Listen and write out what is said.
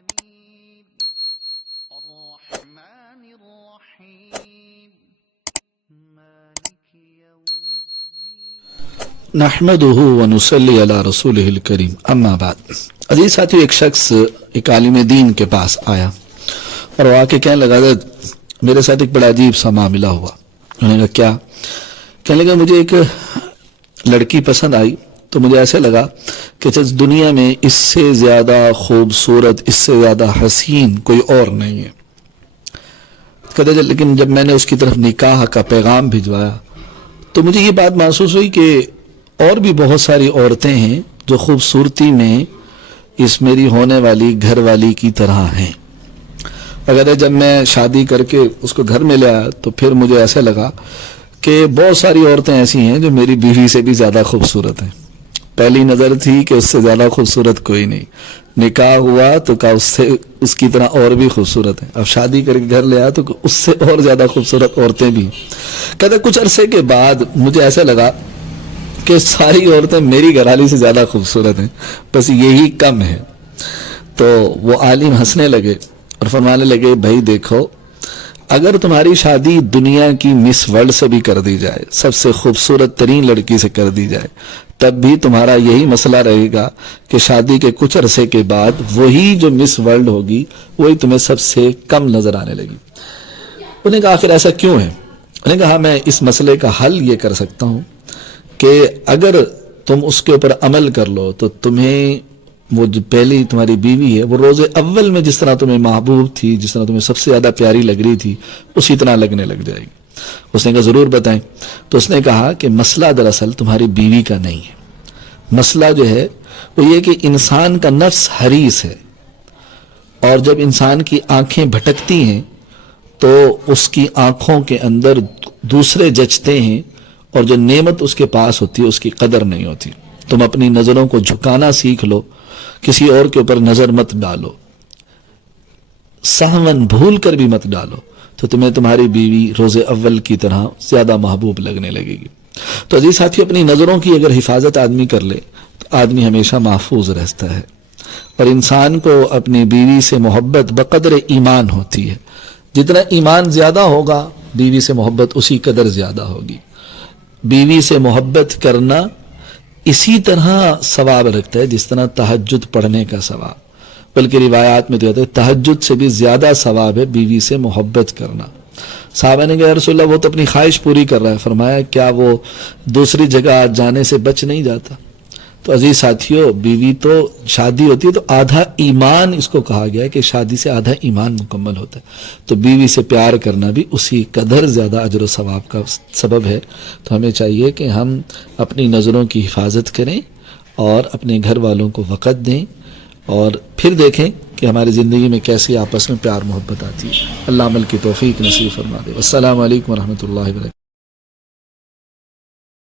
العالمين الرحمن الرحيم مالك يوم الدين نحمده ونصلی علی رسولہ الکریم اما بعد۔ عزیز ساتھیو، ایک شخص ایک عالم دین کے پاس آیا اور وہ آ کے کہنے لگا میرے ساتھ ایک بڑا عجیب سا معاملہ ہوا۔ انہوں نے کہا کیا؟ کہنے لگا مجھے ایک لڑکی پسند آئی تو مجھے ایسے لگا کہ دنیا میں اس سے زیادہ خوبصورت، اس سے زیادہ حسین کوئی اور نہیں ہے۔ کہتے ہیں لیکن جب میں نے اس کی طرف نکاح کا پیغام بھجوایا تو مجھے یہ بات محسوس ہوئی کہ اور بھی بہت ساری عورتیں ہیں جو خوبصورتی میں اس میری ہونے والی گھر والی کی طرح ہیں۔ اگر جب میں شادی کر کے اس کو گھر میں لے آیا تو پھر مجھے ایسا لگا کہ بہت ساری عورتیں ایسی ہیں جو میری بیوی سے بھی زیادہ خوبصورت ہیں۔ پہلی نظر تھی کہ اس سے زیادہ خوبصورت کوئی نہیں، نکاح ہوا تو کہا اس کی طرح اور بھی خوبصورت ہیں، اب شادی کر کے گھر لے آیا تو اس سے اور زیادہ خوبصورت عورتیں بھی ہیں۔ کہتے کچھ عرصے کے بعد مجھے ایسا لگا کہ ساری عورتیں میری گھر والی سے زیادہ خوبصورت ہیں، بس یہی کم ہے۔ تو وہ عالم ہنسنے لگے اور فرمانے لگے بھائی دیکھو، اگر تمہاری شادی دنیا کی مس ورلڈ سے بھی کر دی جائے، سب سے خوبصورت ترین لڑکی سے کر دی جائے، تب بھی تمہارا یہی مسئلہ رہے گا کہ شادی کے کچھ عرصے کے بعد وہی جو مس ورلڈ ہوگی وہی تمہیں سب سے کم نظر آنے لگی۔ انہوں نے کہا آخر ایسا کیوں ہے؟ انہوں نے کہا میں اس مسئلے کا حل یہ کر سکتا ہوں کہ اگر تم اس کے اوپر عمل کر لو تو تمہیں وہ جو پہلی تمہاری بیوی ہے وہ روز اول میں جس طرح تمہیں محبوب تھی، جس طرح تمہیں سب سے زیادہ پیاری لگ رہی تھی، اسی طرح لگنے لگ جائے گی۔ اس نے کہا ضرور بتائیں۔ تو اس نے کہا کہ مسئلہ دراصل تمہاری بیوی کا نہیں ہے، مسئلہ جو ہے وہ یہ کہ انسان کا نفس حریص ہے، اور جب انسان کی آنکھیں بھٹکتی ہیں تو اس کی آنکھوں کے اندر دوسرے جچتے ہیں، اور جو نعمت اس کے پاس ہوتی ہے اس کی قدر نہیں ہوتی۔ تم اپنی نظروں کو جھکانا سیکھ لو، کسی اور کے اوپر نظر مت ڈالو، سہون بھول کر بھی مت ڈالو، تو تمہیں تمہاری بیوی روز اول کی طرح زیادہ محبوب لگنے لگے گی۔ تو عزیز ساتھی، اپنی نظروں کی اگر حفاظت آدمی کر لے تو آدمی ہمیشہ محفوظ رہتا ہے، اور انسان کو اپنی بیوی سے محبت بقدر ایمان ہوتی ہے۔ جتنا ایمان زیادہ ہوگا بیوی سے محبت اسی قدر زیادہ ہوگی۔ بیوی سے محبت کرنا اسی طرح ثواب رکھتا ہے جس طرح تہجد پڑھنے کا ثواب، بلکہ روایات میں تو کہتے ہیں تہجد سے بھی زیادہ ثواب ہے بیوی سے محبت کرنا۔ صحابہ نے کہا یا رسول اللہ وہ تو اپنی خواہش پوری کر رہا ہے، فرمایا کیا وہ دوسری جگہ جانے سے بچ نہیں جاتا؟ تو عزیز ساتھیوں، بیوی تو شادی ہوتی ہے تو آدھا ایمان اس کو کہا گیا ہے کہ شادی سے آدھا ایمان مکمل ہوتا ہے، تو بیوی سے پیار کرنا بھی اسی قدر زیادہ اجر و ثواب کا سبب ہے۔ تو ہمیں چاہیے کہ ہم اپنی نظروں کی حفاظت کریں اور اپنے گھر والوں کو وقت دیں، اور پھر دیکھیں کہ ہماری زندگی میں کیسے آپس میں پیار محبت آتی ہے۔ اللہ عمل کی توفیق نصیب فرما دے۔ السلام علیکم ورحمۃ اللہ وبرکاتہ۔